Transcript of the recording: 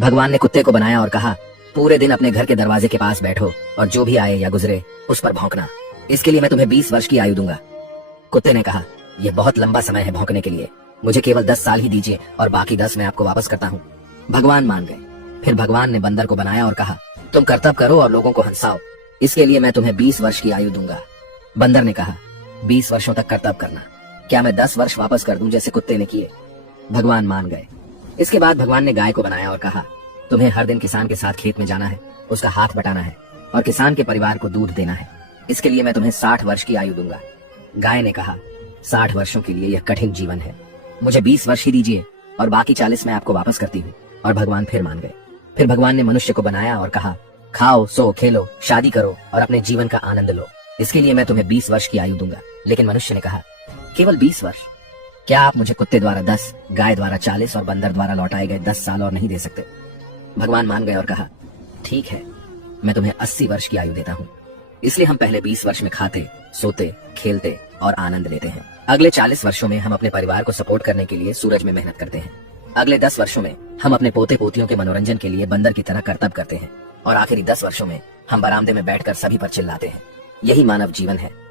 भगवान ने कुत्ते को बनाया और कहा, पूरे दिन अपने घर के दरवाजे के पास बैठो और जो भी आए या गुजरे उस पर भौंकना। इसके लिए मैं तुम्हें 20 वर्ष की आयु दूंगा। कुत्ते ने कहा, यह बहुत लंबा समय है भौंकने के लिए, मुझे केवल 10 साल ही दीजिए और बाकी 10 मैं आपको वापस करता हूँ। भगवान मान गए। फिर भगवान ने बंदर को बनाया और कहा, तुम कर्तव्य करो और लोगों को हंसाओ, इसके लिए मैं तुम्हें 20 वर्ष की आयु दूंगा। बंदर ने कहा, 20 वर्षों तक कर्तव्य करना, क्या मैं 10 वर्ष वापस कर दूं जैसे कुत्ते ने किए? भगवान मान गए। इसके बाद भगवान ने गाय को बनाया और कहा, तुम्हें हर दिन किसान के साथ खेत में जाना है, उसका हाथ बटाना है और किसान के परिवार को दूध देना है, इसके लिए मैं तुम्हें 60 वर्ष की आयु दूंगा। गाय ने कहा, 60 वर्षों के लिए यह कठिन जीवन है, मुझे 20 वर्ष ही दीजिए और बाकी 40 मैं आपको वापस करती हूँ। और भगवान फिर मान गए। फिर भगवान ने मनुष्य को बनाया और कहा, खाओ, सो, खेलो, शादी करो और अपने जीवन का आनंद लो, इसके लिए मैं तुम्हें 20 वर्ष की आयु दूंगा। लेकिन मनुष्य ने कहा, केवल 20 वर्ष? क्या आप मुझे कुत्ते द्वारा 10, गाय द्वारा 40 और बंदर द्वारा लौटाए गए 10 साल और नहीं दे सकते? भगवान मान गए और कहा, ठीक है, मैं तुम्हें 80 वर्ष की आयु देता हूँ। इसलिए हम पहले 20 वर्ष में खाते, सोते, खेलते और आनंद लेते हैं। अगले 40 वर्षों में हम अपने परिवार को सपोर्ट करने के लिए सूरज में मेहनत करते हैं। अगले 10 वर्षों में हम अपने पोते पोतियों के मनोरंजन के लिए बंदर की तरह कर्तव्य करते हैं। और आखिरी 10 वर्षों में हम बरामदे में बैठकर सभी पर चिल्लाते हैं। यही मानव जीवन है।